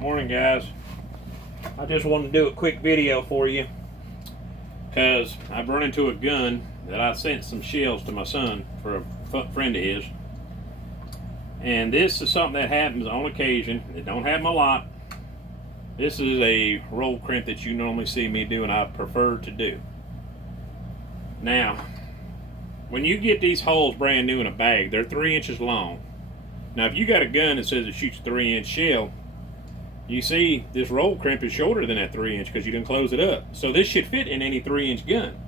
Morning, guys. I just wanted to do a quick video for you because I've run into a gun that I sent some shells to my son for a friend of his, and this is something that happens on occasion. It don't happen a lot. This is a roll crimp that you normally see me do, and I prefer to do. Now, when you get these holes brand new in a bag, they're 3 inches long. Now, if you got a gun that says it shoots a 3-inch shell, you see this roll crimp is shorter than that 3-inch because you didn't close it up. So this should fit in any 3-inch gun.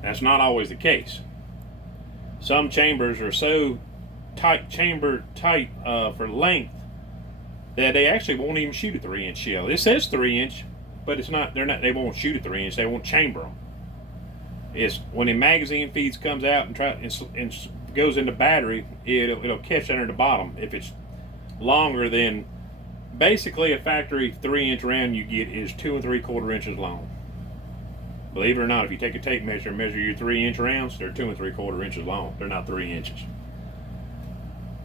That's not always the case. Some chambers are so tight, for length, that they actually won't even shoot a 3-inch shell. It says 3-inch, but it's not. They won't shoot a 3-inch. They won't chamber them. It's when the magazine feeds comes out and goes into battery, it'll catch under the bottom. If it's longer than, basically a factory 3-inch round you get is 2 3/4 inches long. Believe it or not, if you take a tape measure and measure your 3-inch rounds, they're 2 3/4 inches long. They're not 3 inches.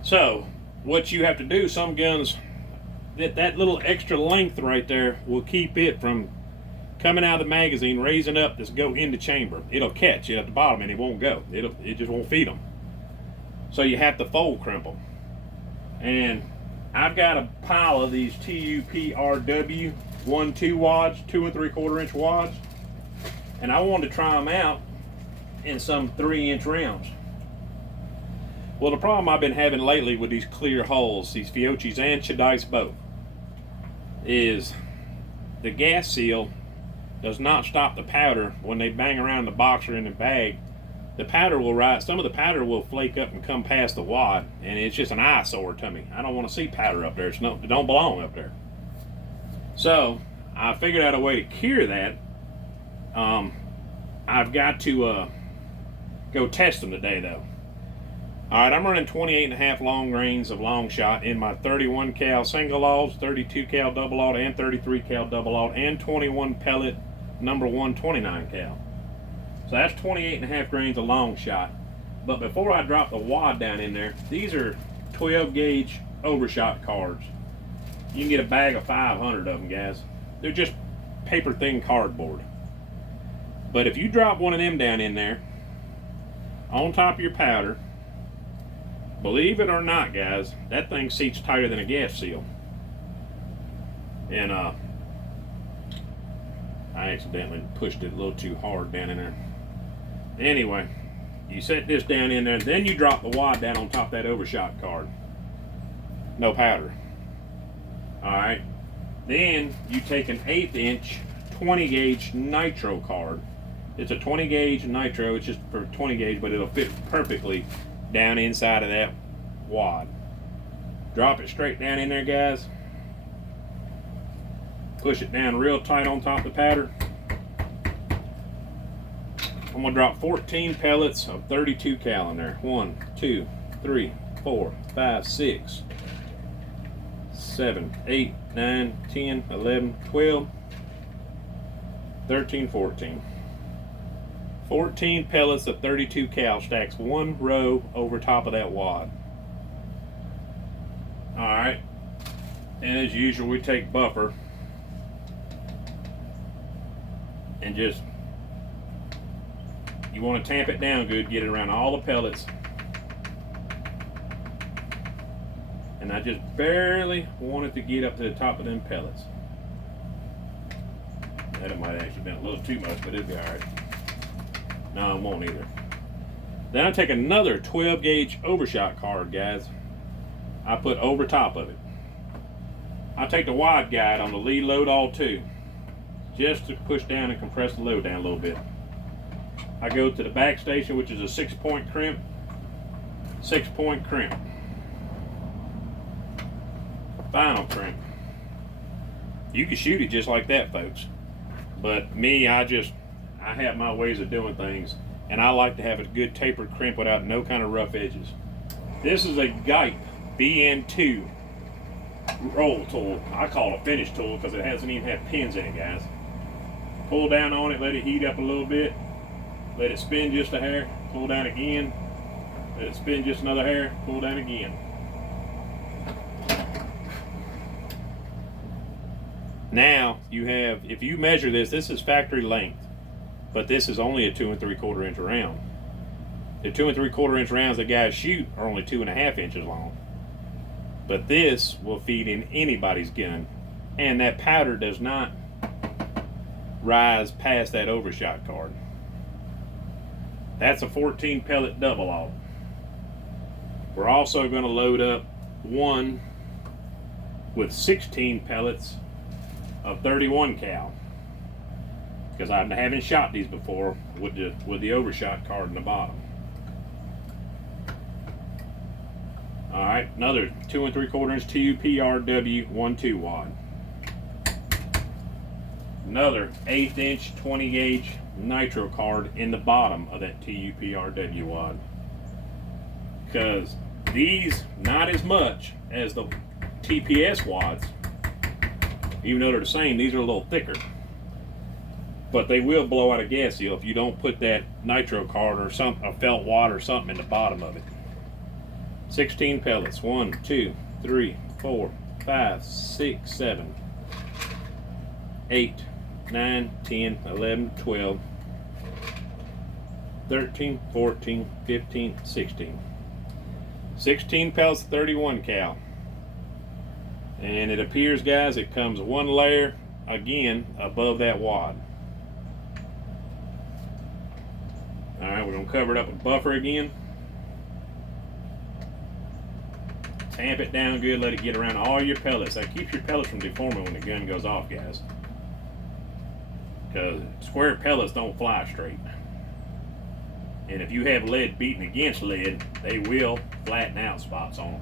So what you have to do, some guns, that little extra length right there will keep it from coming out of the magazine, raising up to go into chamber. It'll catch it at the bottom and it won't go. It just won't feed them. So you have to fold crimp them. And I've got a pile of these TUPRW 1-2 wads, 2 3/4 inch wads, and I wanted to try them out in some 3-inch rounds. Well, the problem I've been having lately with these clear holes, these Fiochis and Chadites both, is the gas seal does not stop the powder when they bang around the box or in the bag. The powder will rise. Some of the powder will flake up and come past the wad, and it's just an eyesore to me. I don't want to see powder up there. It don't belong up there. So I figured out a way to cure that. I've got to go test them today, though. All right, I'm running 28.5 long grains of long shot in my 31 cal single aughs, 32 cal double aught, and 33 cal double aught, and 21 pellet number 1 29 cal. So that's 28.5 grains of long shot. But before I drop the wad down in there, these are 12 gauge overshot cards. You can get a bag of 500 of them, guys. They're just paper thin cardboard. But if you drop one of them down in there, on top of your powder, believe it or not, guys, that thing seats tighter than a gas seal. And I accidentally pushed it a little too hard down in there. Anyway, you set this down in there, then you drop the wad down on top of that overshot card. No powder. Alright. Then you take an 1/8 inch 20 gauge nitro card. It's a 20 gauge nitro, it's just for 20 gauge, but it'll fit perfectly down inside of that wad. Drop it straight down in there, guys. Push it down real tight on top of the powder. I'm going to drop 14 pellets of 32 cal in there. 1, 2, 3, 4, 5, 6, 7, 8, 9, 10, 11, 12, 13, 14. 14 pellets of 32 cal stacks one row over top of that wad. Alright. And as usual, we take buffer and just, you want to tamp it down good, get it around all the pellets. And I just barely want it to get up to the top of them pellets. That might have actually been a little too much, but it'll be alright. No, it won't either. Then I take another 12 gauge overshot card, guys. I put over top of it. I take the wide guide on the lead load all 2, just to push down and compress the load down a little bit. I go to the back station, which is a 6-point crimp. 6-point crimp. Final crimp. You can shoot it just like that, folks. But me, I have my ways of doing things, and I like to have a good tapered crimp without no kind of rough edges. This is a Guype BN2 roll tool. I call it a finish tool because it hasn't even had pins in it, guys. Pull down on it, let it heat up a little bit, let it spin just a hair, pull down again, let it spin just another hair, pull down again. if you measure this is factory length, but this is only a 2 3/4 inch round. The 2 3/4 inch rounds that guys shoot are only 2.5 inches long. But this will feed in anybody's gun, and that powder does not rise past that overshot card. That's a 14 pellet double aught. We're also going to load up one with 16 pellets of 31 cal, because I haven't shot these before with the overshot card in the bottom. All right, another 2 3/4 inch TUPRW 1/2 wad. Another 1/8 inch 20 gauge nitro card in the bottom of that TUPRW wad. Because these, not as much as the TPS wads, even though they're the same, these are a little thicker. But they will blow out a gas seal if you don't put that nitro card or a felt wad or something in the bottom of it. 16 pellets. 1, 2, 3, 4, 5, 6, 7, 8, 9, 10, 11, 12, 13, 14, 15, 16. 16 pellets, 31 cal. And it appears, guys, it comes one layer again above that wad. Alright, we're going to cover it up with buffer again. Tamp it down good, let it get around all your pellets. That keeps your pellets from deforming when the gun goes off, guys. Because square pellets don't fly straight. And if you have lead beating against lead, they will flatten out spots on them.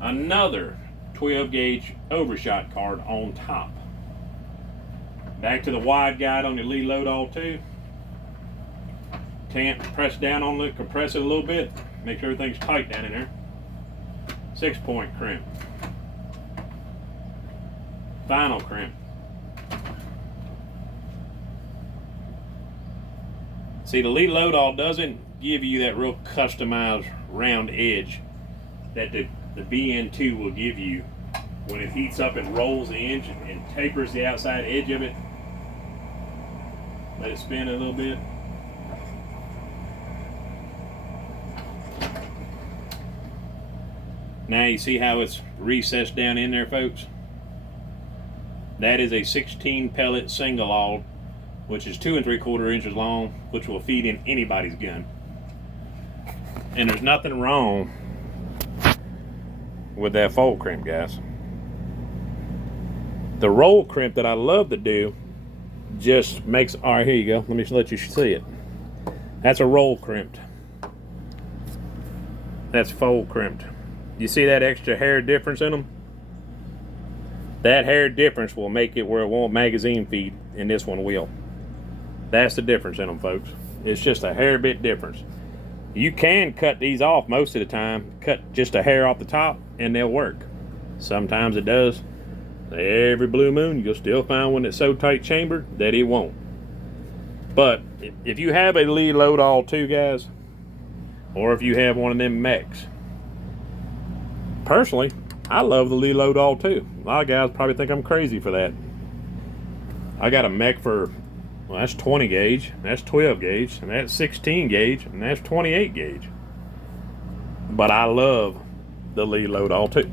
Another 12 gauge overshot card on top. Back to the wide guide on your lead load all too. Tamp, press down on it, compress it a little bit, make sure everything's tight down in there. 6-point crimp. Final crimp. See, the lead load all doesn't give you that real customized round edge that the BN2 will give you when it heats up and rolls the engine and tapers the outside edge of it. Let it spin a little bit. Now you see how it's recessed down in there, folks? That is a 16 pellet single aught, which is 2 3/4 inches long, which will feed in anybody's gun. And there's nothing wrong with that fold crimp, guys. The roll crimp that I love to do just makes, all right, here you go. Let me let you see it. That's a roll crimped. That's fold crimped. You see that extra hair difference in them? That hair difference will make it where it won't magazine feed, and this one will. That's the difference in them, folks. It's just a hair bit difference. You can cut these off most of the time. Cut just a hair off the top, and they'll work. Sometimes it does. Every blue moon, you'll still find one that's so tight chambered that it won't. But if you have a lead load all too, guys, or if you have one of them mechs, personally, I love the lead load all too. A lot of guys probably think I'm crazy for that. I got a mech for, well, that's 20 gauge, that's 12 gauge, and that's 16 gauge, and that's 28 gauge. But I love the lead load all too.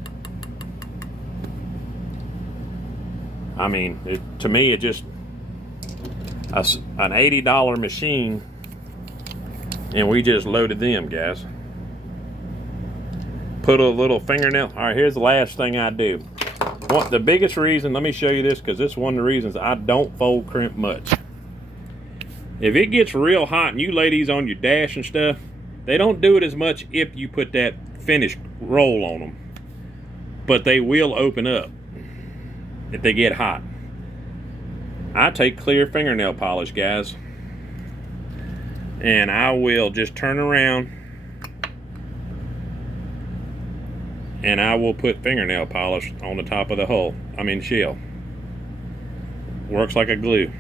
I mean, to me, it just an $80 machine, and we just loaded them, guys. Put a little fingernail. All right, here's the last thing I do. The biggest reason, let me show you this, because this is one of the reasons I don't fold crimp much. If it gets real hot and you lay these on your dash and stuff, they don't do it as much if you put that finished roll on them. But they will open up if they get hot. I take clear fingernail polish, guys, and I will just turn around and I will put fingernail polish on the top of the hull. Shell. Works like a glue.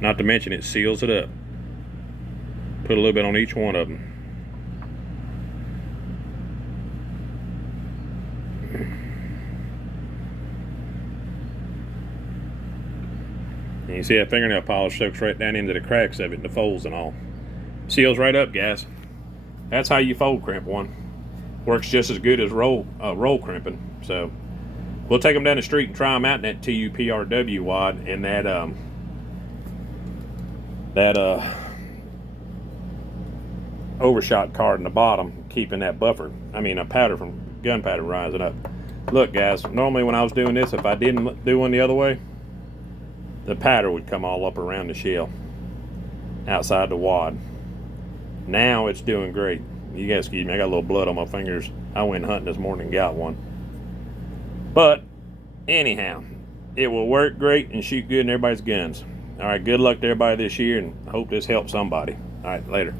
Not to mention it seals it up. Put a little bit on each one of them. And you see that fingernail polish soaks right down into the cracks of it, the folds and all. Seals right up, guys. That's how you fold crimp one. Works just as good as roll crimping. So we'll take them down the street and try them out in that TUPRW wad and that overshot card in the bottom, keeping that buffer, a powder from gunpowder rising up. Look, guys, normally when I was doing this, if I didn't do one the other way, the powder would come all up around the shell outside the wad. Now it's doing great. You guys excuse me, I got a little blood on my fingers. I went hunting this morning and got one. But anyhow, it will work great and shoot good in everybody's guns. All right, good luck to everybody this year, and hope this helps somebody. All right, later.